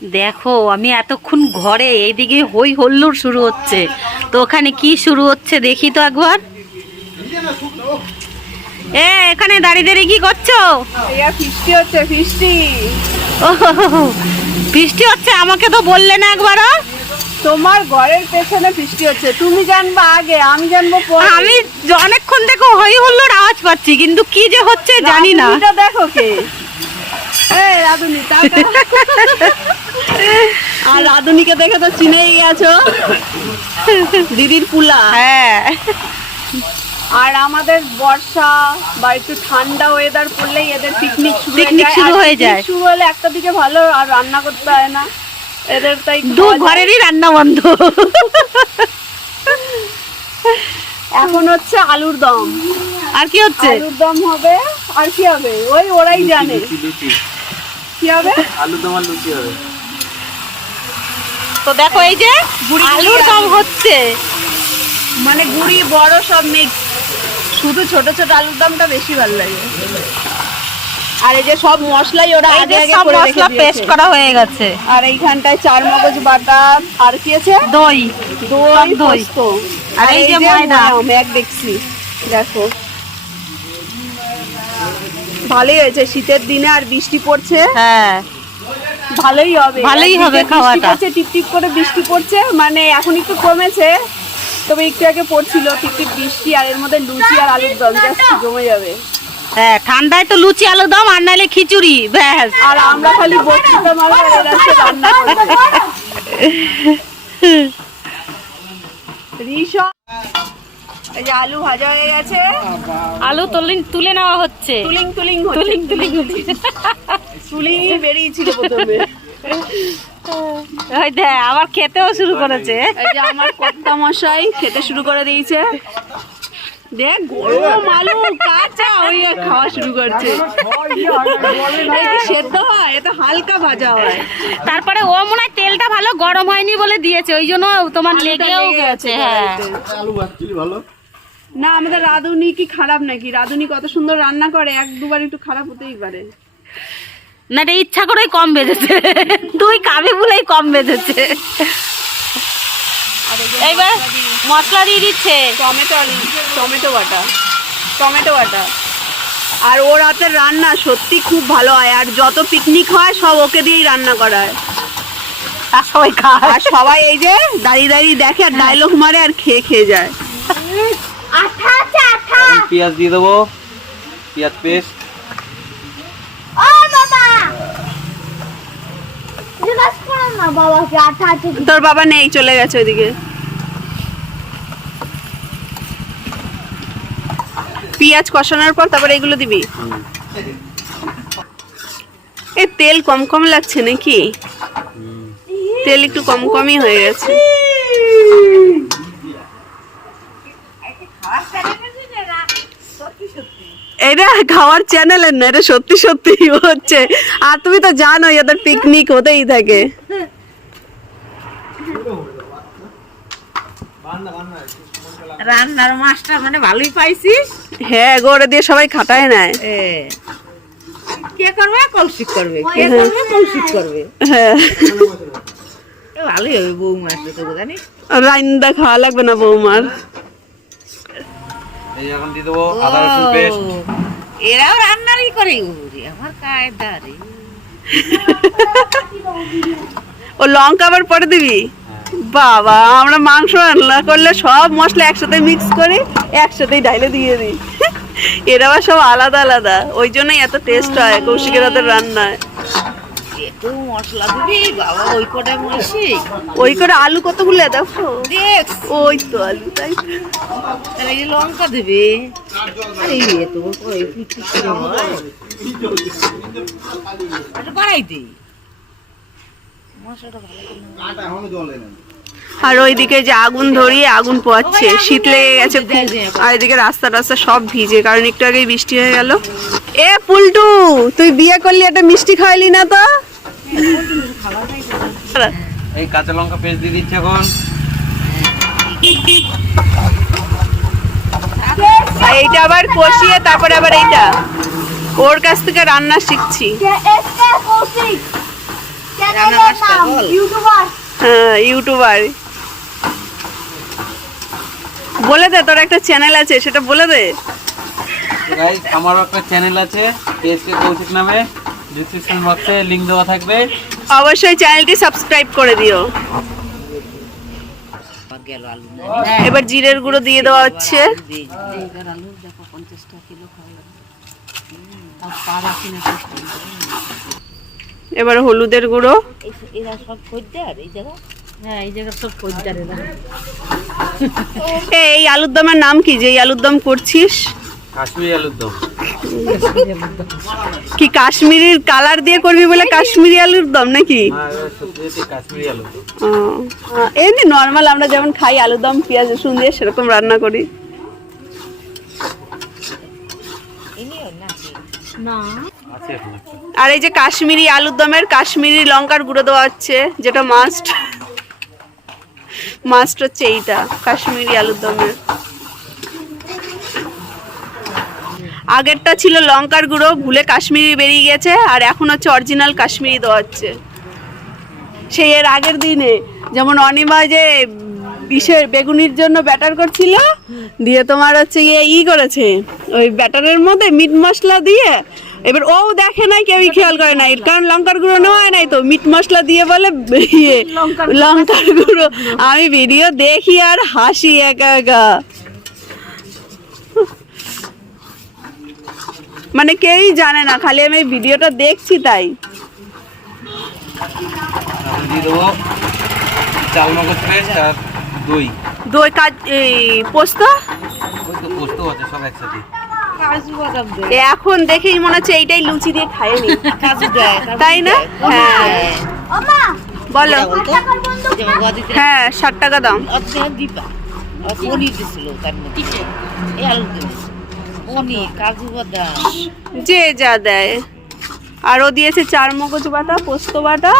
দেখো আমি এতক্ষণ ঘরে এইদিকে হই হল্লোড় শুরু হচ্ছে। তো ওখানে কি শুরু হচ্ছে দেখি তো একবার। এ এখানে দাঁড়িয়ে দাঁড়িয়ে কি করছ? ফিস্টি হচ্ছে ফিস্টি। ও বৃষ্টি হচ্ছে আমাকে তো বললে না একবারও তোমার ঘরের পেছনে ফিস্টি হচ্ছে। তুমি জানবা আগে আমি জানব পরে। আমি অনেকক্ষণ দেখো হই হল্লোড় আওয়াজ পাচ্ছি কিন্তু কি যে হচ্ছে জানি না। দেখো কে। রাধুনি আর রাধুনিকে দেখে তো চিনেই গেছো। দিদির পুলা। হ্যাঁ। আর আমাদের বর্ষা বা একটু ঠান্ডা ওয়েদার পড়লেই এদের পিকনিক যায়। শুরু হয়ে যায়। শুরু হলে একটা দিকে ভালো আর রান্না করতে হয় না। এদের তাই দু ঘরেরই রান্না বন্ধ। এখন হচ্ছে আলুর দম। আর কি হচ্ছে? আলুর দম হবে আর কি হবে? ওই ওরাই জানে। কি হবে? আলু তোমার লুচি হবে। তো দেখো এই যে আলুর দম হচ্ছে। মানে গুড়ি বড় সব মিক্স শুধু ছোট ছোট আলুর দমটা বেশি ভালো লাগে। আর এই যে সব মশলাই ওরা আগে যে আগে সব করে মশলা পেস্ট করা হয়ে গেছে। আর এইখানটায় চার মগজ বাটা আর কি আছে? দই। দই দই। আর এই যে ময়দা। এক দেখছি। দেখো। ভালোই হয়েছে। শীতের দিনে আর বৃষ্টি পড়ছে। হ্যাঁ। ভালোই হবে। ভালোই হবে খাওয়াটা। টিপ টিপ করে বৃষ্টি পড়ছে। মানে এখন একটু কমেছে তবে একটু আগে পড়ছিল টিপ টিপ বৃষ্টি আর এর মধ্যে লুচি আর আলুর দম জাস্ট জমে যাবে। হ্যাঁ ঠান্ডায় তো লুচি আলুর দম আর নাহলে খিচুড়ি ব্যাস। আর আমরা খালি মারবো আর রান্না রিসা এই যে আলু ভাজা হয়ে গেছে। আলু তুলে তুলে নেওয়া হচ্ছে। তুলিং তুলিং হচ্ছে। তুলিং তুলিং বেরিয়েছিল প্রথমে। ওই দেখ আবার খেতেও শুরু করেছে। এই যে আমার কর্তা মশাই খেতে শুরু করে দিয়েছে। দেখ গরম আলু কাঁচা ওই খাওয়া শুরু করছে। সেদ্ধ হয় এটা হালকা ভাজা হয়। তারপরে ও মনে হয় তেলটা ভালো গরম হয়নি বলে দিয়েছে ওই জন্য তোমার লেগেও গেছে হ্যাঁ। আলু ভালো? না আমাদের রাঁধুনি কি খারাপ নাকি? রাঁধুনি কত সুন্দর রান্না করে এক দুবার একটু খারাপ হতেই পারে। না এটা ইচ্ছা করেই কম বেঁধেছে। তুই খাবি বলেই কম বেঁধেছে। এইবার মশলা দিয়ে দিচ্ছে। টমেটো টমেটো বাটা। টমেটো বাটা। আর ওর হাতের রান্না সত্যি খুব ভালো হয়। আর যত পিকনিক হয় সব ওকে দিয়েই রান্না করা হয় আর সবাই খায়। আর সবাই এই যে দাঁড়িয়ে দাঁড়িয়ে দেখে আর ডায়লগ মারে আর খেয়ে খেয়ে যায়। পেঁয়াজ দিয়ে দেবো। পেঁয়াজ পেস্ট তোর বাবা নেই চলে গেছে ওইদিকে পেঁয়াজ কষানোর পর তারপরে এগুলো দিবি? এ তেল কম কম লাগছে নাকি? তেল একটু কম কমই হয়ে গেছে। এটা খাওয়ার চ্যানেলের না এটা সত্যি সত্যি হচ্ছে। আর তুমি তো জানো এদের পিকনিক হতেই থাকে। রান্নার মাস্টার মানে ভালোই পাইছিস? হ্যাঁ গড়ে দিয়ে সবাই খাটায় নেয়। কে করবে? কলসিক করবে। কে করবে? কলসিক করবে। হ্যাঁ। ভালোই হবে তো জানিস? রাইন্দা খাওয়া লাগবে না বৌমার। এই এখন দিয়ে দেবো আদা রসুন পেস্ট। এরাও রান্নারই করে ওরে আমার কায়দা রে। ও লঙ্কা আবার পরে দিবি? বাবা আমরা মাংস রান্না করলে সব মশলা একসাথে মিক্স করে একসাথেই ঢাইলে দিয়ে দিই। এরা সব আলাদা আলাদা ওই জন্যই এত টেস্ট হয় কৌশিকের হাতের রান্নায়। একটু মশলা দিবি বাবা ওই কটা মশি ওই করে আলু কতগুলো দেখো? ওই তো আলু তাই তাহলে এই লঙ্কা দেবে। আরে এ তো ওই কি কি হয়। বাড়াই দে। মশলাটা ভালো আর ওইদিকে যে আগুন ধরিয়ে আগুন পোয়াচ্ছে শীত লেগে গেছে আর এদিকে রাস্তা রাস্তা সব ভিজে কারণ একটু আগেই বৃষ্টি হয়ে গেল। এ পুলটু তুই বিয়ে করলি একটা মিষ্টি খাইলি না তো? এই কাঁচা লঙ্কা পেস্ট দিয়ে দিচ্ছি এখন। এইটা আবার কষিয়ে তারপরে আবার এইটা। ওর কাছ থেকে রান্না শিখছি। হ্যাঁ ইউটিউবার। বলে দে তোর একটা চ্যানেল আছে সেটা বলে দে। আমারও একটা চ্যানেল আছে নামে। ডিসক্রিপশন বক্সে লিংক দেওয়া থাকবে। অবশ্যই চ্যানেলটি সাবস্ক্রাইব করে দিও। এবার জিরের গুঁড়ো দিয়ে দেওয়া হচ্ছে। এবার হলুদের গুঁড়ো। এই আলুর দমের নাম কি? যে এই আলুর দম করছিস? কি কাশ্মীরির কালার দিয়ে করবি বলে কাশ্মীরি আলুর দম নাকি? এমনি নর্মাল আমরা যেমন খাই আলুর দম পেঁয়াজ রসুন দিয়ে সেরকম রান্না করি। আর এই যে কাশ্মীরি আলুর দমের কাশ্মীরি লঙ্কার গুঁড়ো দেওয়া হচ্ছে যেটা মাস্ট মাস্ট হচ্ছে এইটা কাশ্মীরি আলুর দমের। আগেরটা ছিল লঙ্কার গুঁড়ো, ভুলে কাশ্মীরি বেরিয়ে গেছে, আর এখন হচ্ছে অরিজিনাল কাশ্মীরি দেওয়া হচ্ছে। সেই এর আগের দিনে, যেমন অনিমা যে বিষের বেগুনির জন্য ব্যাটার করছিল, দিয়ে তোমার হচ্ছে ইয়ে ই করেছে, ওই ব্যাটারের মধ্যে মিট মশলা দিয়ে, এবার ও দেখে নাই, কেউই খেয়াল করে নাই, কারণ লঙ্কার গুঁড়ো নেওয়া হয় নাই তো, মিট মশলা দিয়ে বলে ইয়ে লঙ্কার গুঁড়ো। আমি ভিডিও দেখি আর হাসি একা একা। মানে কেউই জানে না খালি আমি এই ভিডিওটা দেখছি তাই। দেবো দই। দই কাজ এই পোস্ত? আছে সব একসাথে। এখন দেখেই মনে হচ্ছে এইটাই লুচি দিয়ে তারপর তাই না? হ্যাঁ। বলো। হ্যাঁ ষাট টাকা দাম দিপা। দিছিল তার মধ্যে। কাজু বাদাম। যে যা দেয়। আর ও দিয়েছে চার মগজ বাটা পোস্ত বাটা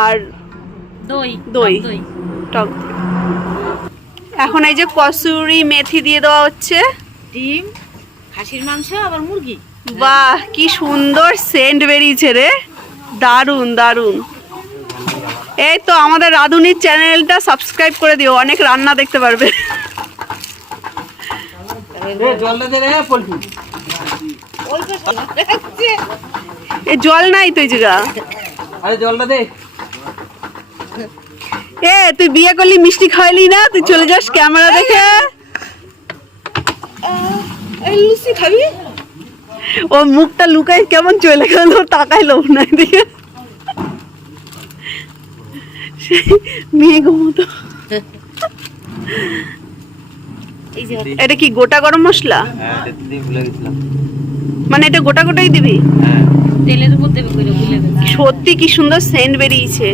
আর দই দই। টক এখন এই যে কসুরি মেথি দিয়ে দেওয়া হচ্ছে। ডিম খাসির মাংস আবার মুরগি। বাহ কি সুন্দর সেন্ট বেরিয়েছে রে। দারুণ দারুণ এই তো আমাদের রাধুনির চ্যানেলটা সাবস্ক্রাইব করে দিও অনেক রান্না দেখতে পারবে জলটা দে রে পল্টু ওই পাশে এ জল নাই তুই আরে জলটা দে। এ তুই বিয়ে করলি মিষ্টি খাওয়ালি না? তুই চলে যাস ক্যামেরা দেখে। লুচি খাবি? ও মুখটা লুকাই কেমন চলে গেল তাকাইলো না দিকে সেই মেঘ মতো। এই যে এটা কি গোটা গরম মশলা? হ্যাঁ মানে এটা গোটা গোটাই দিবি? হ্যাঁ। তেলের উপর সত্যি কি সুন্দর সেন্ট বেরিয়েছে।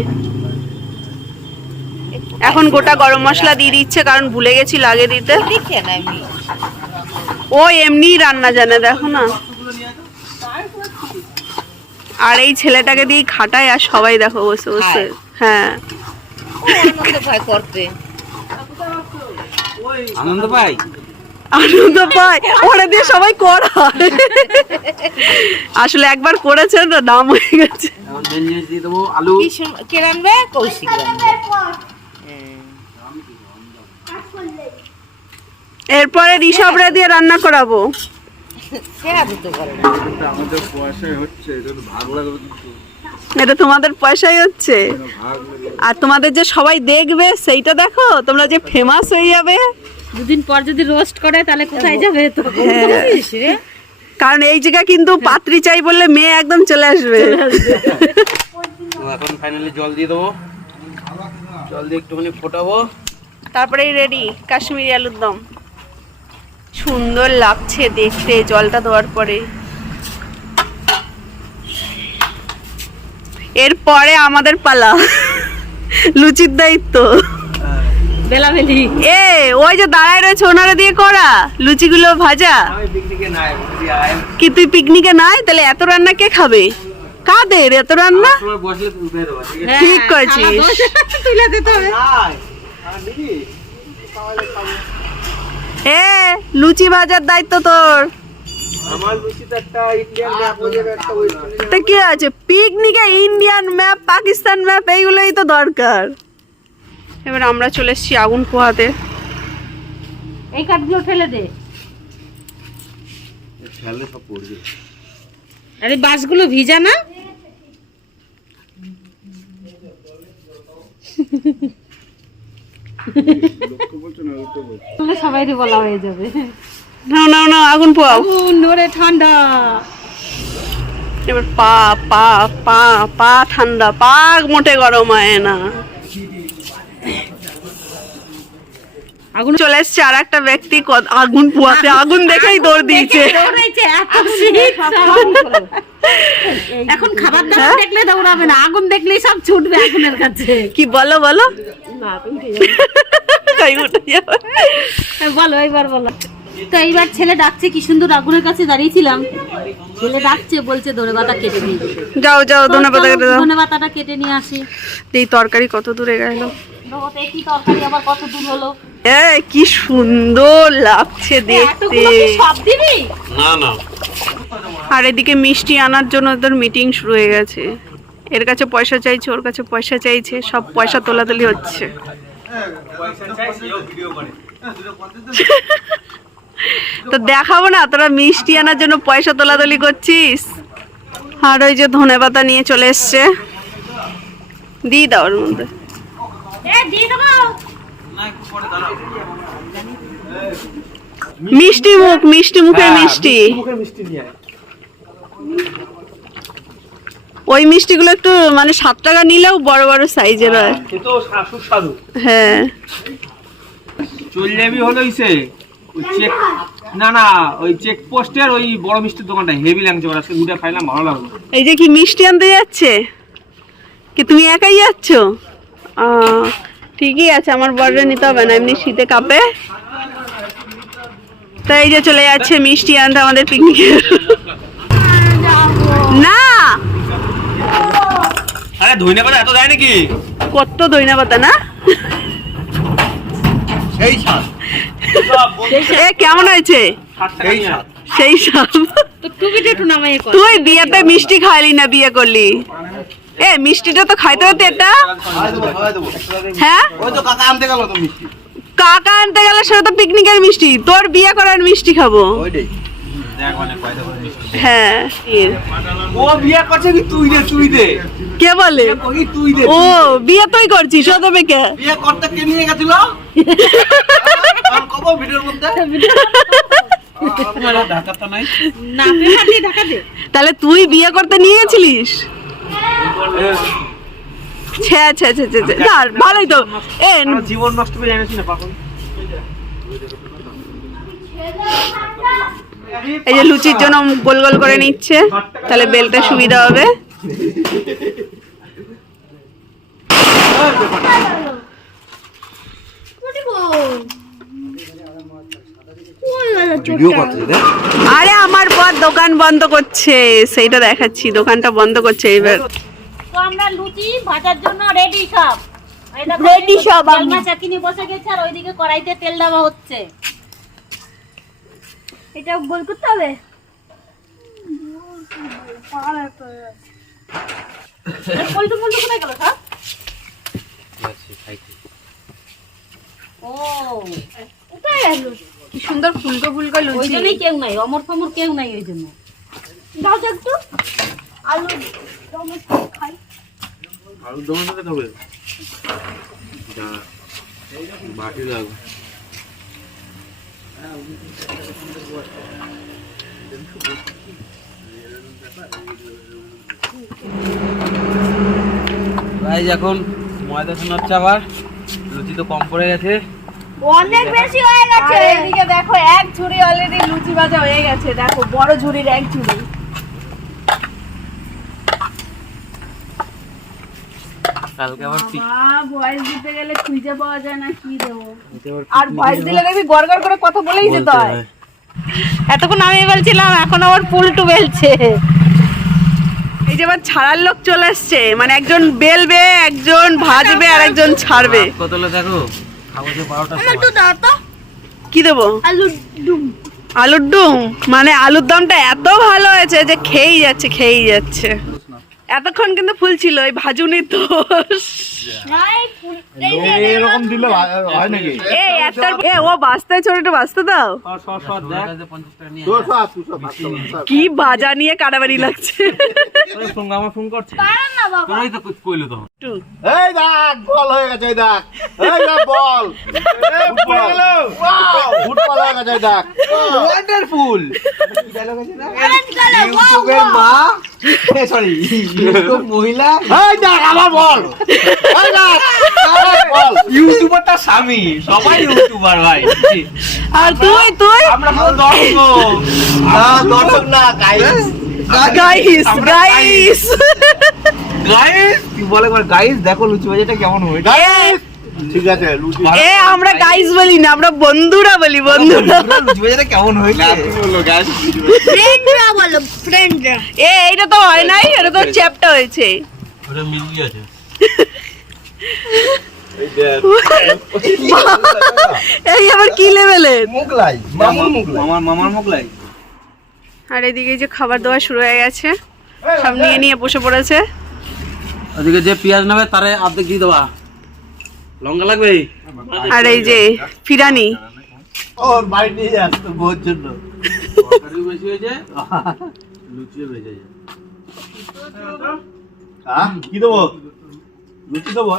এখন গোটা গরম মশলা দিয়ে দিচ্ছে কারণ ভুলে গেছি লাগে দিতে। দেখে না আমি ও এমনি রান্না জানে দেখো না। আর এই ছেলেটাকে দিয়ে খাটায় আর সবাই দেখো বসে বসে। হ্যাঁ। করতে আনন্দ পাই? আনন্দ পায় ওরা দিয়ে সবাই করায় আসলে একবার করেছে তো নাম হয়ে গেছে। আলু। কে রানবে কৌশিক। এরপরে ঋষভরা দিয়ে রান্না করাবো। সে আদৌ তো করে না। আমাদের পয়সায় হচ্ছে এটা তো ভাগ লাগবে কিন্তু। এটা তোমাদের পয়সাই হচ্ছে। আর তোমাদের যে সবাই দেখবে সেইটা দেখো তোমরা যে ফেমাস হয়ে যাবে। দুদিন পর যদি রোস্ট করে তাহলে কোথায় যাবে তো হ্যাঁ ইস কারণ এই জায়গা কিন্তু পাত্রী চাই বললে মেয়ে একদম চলে আসবে। তো এখন ফাইনালি জল দিয়ে দেবো। জল দিয়ে একটুখানি ফোটাবো। তারপরে রেডি কাশ্মীরি আলুর দম। সুন্দর লাগছে দেখতে জলটা দেওয়ার পরে। এরপরে আমাদের পালা। লুচির দায়িত্ব। বেলাবেলি। এ ওই যে দাঁড়ায় রয়েছে ওনারা দিয়ে করা। লুচিগুলো ভাজা। কি তুই পিকনিকে নাই? তাহলে এত রান্না কে খাবে? কাদের এত রান্না? ঠিক হ্যাঁ, ঠিক করেছিস। তুলে দিতে হবে। এ লুচি ভাজার দায়িত্ব তোর। তা কি আছে? পিকনিকে ইন্ডিয়ান ম্যাপ পাকিস্তান ম্যাপ এইগুলোই তো দরকার। এবার আমরা চলে এসেছি আগুন পোহাতে। এই কাঠগুলো ফেলে দে। আরে বাসগুলো ভিজা না? সবাই বলা হয়ে যাবে। নাও নাও নাও আগুন পোয়াও নড়ে ঠান্ডা। এবার পা পা পা পা ঠান্ডা পা মোটে গরম হয় না। আগুন চলে এসছে আর একটা ব্যক্তি আগুন পোয়াতে আগুন দেখেই দৌড় দিয়েছে। এখন খাবার দাবার দেখলে দৌড়াবে না আগুন দেখলেই সব ছুটবে আগুনের কাছে। কি বলো বলো। বলো এইবার বলো। তো এইবার ছেলে ডাকছে কি সুন্দর আগুনের কাছে দাঁড়িয়েছিলাম। ছেলে ডাকছে বলছে ধনে পাতা কেটে নিয়ে যাও যাও ধনে পাতা কেটে দাও। ধনে পাতাটা কেটে নিয়ে আসি। এই তরকারি কত দূরে গেল? কি তরকারি আবার কত দূর হলো? এ কি সুন্দর লাগছে দেখতে। সব দিবি? না না। আর এদিকে মিষ্টি আনার জন্য তোর মিটিং শুরু হয়ে গেছে। এর কাছে পয়সা চাইছে ওর কাছে পয়সা চাইছে সব পয়সা তোলাতুলি হচ্ছে। তো দেখাবো না তোরা মিষ্টি আনার জন্য পয়সা তোলাতুলি করছিস? আর ওই যে ধনে পাতা নিয়ে চলে এসছে। দিয়ে দাও ওর মধ্যে। মিষ্টি মুখ মিষ্টি মুখের মিষ্টি। ওই মিষ্টিগুলো একটু মানে সাত টাকা নিলেও বড় বড় সাইজের হয়। হ্যাঁ চল হলো ইসে। চেক না না ওই চেক পোস্টের ওই বড় মিষ্টির দোকানটা হেভি লাগছে আজকে দুটা খাইলাম ভালো লাগল। এই যে কি মিষ্টি আনতে যাচ্ছে? কি তুমি একাই যাচ্ছ? ঠিকই আছে আমার বড়রে নিতে হবে না এমনি শীতে কাঁপে। তাই এই যে চলে যাচ্ছে মিষ্টি আনতে আমাদের পিকনিকে না! আরে ধইনা পাতা এত দেয় নাকি? কত দইনা পাতা না? সেই স্বাদ এ কেমন হয়েছে? সেই স্বাদ সেই সব তুই বিয়েতে মিষ্টি খাইলি না বিয়ে করলি? এ মিষ্টিটা তো খাইতে হতো এটা? হ্যাঁ? ওই তো কাকা আনতে গেল তো মিষ্টি। কাকা আনতে গেলে সেটা তো পিকনিকের মিষ্টি। তোর বিয়ে করার মিষ্টি খাব। হ্যাঁ ও বিয়ে করছে কি তুই দে তুই দে। কে বলে? তুই দে ও বিয়ে তুই করছিস ও তবে কে? বিয়ে করতে কে নিয়ে গেছিল? কব ভিডিওর মধ্যে। তাহলে তুই বিয়ে করতে নিয়েছিলিস? ভালোই তো। এ জীবন নষ্ট করে জানিস না পাগল। এই যে লুচির জন্য গোল গোল করে নিচ্ছে তাহলে বেলতে সুবিধা হবে। আরে আমার বর দোকান বন্ধ করছে সেইটা দেখাচ্ছি দোকানটা বন্ধ করছে এবার তো আমরা লুচি ভাজার জন্য রেডি সব। Ready সব আমি। আলমা চাকিনি বসে গেছে আর ওইদিকে কড়াইতে তেল দেওয়া হচ্ছে। এটা গোল করতে হবে? পল্টু পল্টু কোথায় গেল সব? ও কোথায় কি সুন্দর ফুলকো ফুলকো ওই জন্যই কেউ নাই অমর ফমর কেউ নাই ওই জন্য। দাও তো একটু। আলু খাই। আলু দমে দিতে হবে। লাগবে। গাইজ এখন ময়দা শোনাচ্ছে আবার। লুচি তো কম পড়ে গেছে। অনেক বেশি হয়ে গেছে। এদিকে দেখো এক ঝুড়ি অলরেডি লুচি ভাজা হয়ে গেছে। দেখো বড় ঝুড়ির এক ঝুড়ি। কালকে আবার ভয়েস দিতে গেলে খুঁজে পাওয়া যায় না কি দেবো? আর ভয়েস দিলে দেখবি গড়গড় করে কথা বলেই যেতে হয়। এতক্ষণ আমি বলছিলাম এখন আবার পুলটু বেলছে। এই যে এবার ছাড়ার লোক চলে এসছে মানে একজন বেলবে একজন ভাজবে আর একজন ছাড়বে। কত দেখো খাব যে বারোটা একটু দাও তো। কি দেবো? আলু ডুম। আলুর ডুম? মানে আলুর দমটা এত ভালো হয়েছে যে খেয়েই যাচ্ছে খেয়েই যাচ্ছে। এতক্ষণ কিন্তু ফুল ছিল ওই ভাজুনি দোষ। এরকম দিলে হয় নাকি? এই একটা এ ও বাঁচতে ছোট একটু বাঁচতে দাও। কি বাজা নিয়ে কাটাবাড়ি লাগছে। সঙ্গে আমার ফোন করছে। কারণ না বাবা। তোরাই তো কইলো তো এই দেখ বল হয়ে গেছে এই দেখ। এই দেখ বল। এই বল ওয়াও। ফুটবল হয়ে গেছে এই ওয়ান্ডারফুল অরেঞ্জ মা। সরি মহিলা। এই আমার বল। এই ইউটিউবার তার স্বামী সবাই ইউটিউবার ভাই। আর তুই তুই? আমরা দর্শক। না দর্শক না গাইস গাইস গাইস গাইস কি বলে গাইস দেখো লুচি ভাজাটা কেমন হয়েছে। গাইস ঠিক আছে এ আমরা গাইস বলি না আমরা বন্ধুরা বলি বন্ধুরা। লুচি ভাজাটা কেমন হয়েছে? গাইস ফ্রেন্ডরা বলো ফ্রেন্ডরা এ এইটা তো হয় নাই এটা তো চ্যাপটা হয়েছে। ওটা মিলি আছে। এই আবার কি লেভেলের মুগলাই মামুর মুগলাই। মামার মামার মোগলাই। আর এদিকে যে খাবার দাবার শুরু হয়ে গেছে। সব নিয়ে নিয়ে বসে পড়েছে। ওদিকে যে পেঁয়াজ নেবে তারে অর্ধেক দিয়ে দেবা। লঙ্কা লাগবে? আর এই যে ফিরানি ওর বাড়ি নিয়ে আসতো বউর জন্য। বেশি হয়েছে। লুচিও বেশি হয়েছে। হ্যাঁ কি দেবো? লুচি দেবো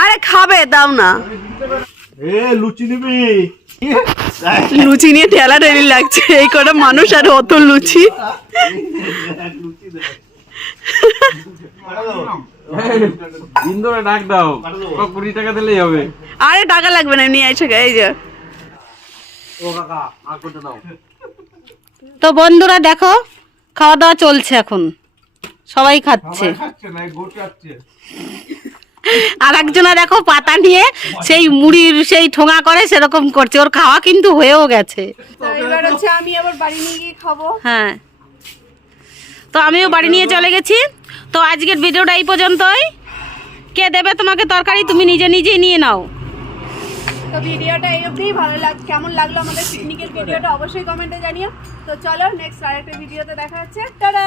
আরে খাবে দাও না। এ লুচি নিবি। লুচি নিয়ে ঠেলা ঠেলি লাগছে। এই কটা মানুষ আর অত লুচি। ডাক দাও কুড়ি টাকা দিলেই হবে আরে টাকা লাগবে না নিয়ে এসে এই যে। ও কাকা আর করতে দাও। তো বন্ধুরা দেখো খাওয়া দাওয়া চলছে এখন। সবাই খাচ্ছে। খাচ্ছে না গোটাচ্ছে আর একজনা দেখো পাতা নিয়ে সেই মুড়ির সেই ঠোঙা করে সেরকম করছে। ওর খাওয়া কিন্তু হয়েও গেছে। এবার আমি আবার বাড়ি নিয়ে গিয়ে খাব। হ্যাঁ। তো আমিও বাড়ি নিয়ে চলে গেছি। তো আজকের ভিডিওটা এই পর্যন্তই। কে দেবে তোমাকে তরকারি তুমি নিজে নিজেই নিয়ে নাও। তো ভিডিওটা এই অবধি ভালো লাগ কেমন লাগল আমাদের পিকনিকের ভিডিওটা অবশ্যই কমেন্টে জানিও। তো চলো নেক্সট আরেকটা ভিডিওতে দেখা হচ্ছে। টাটা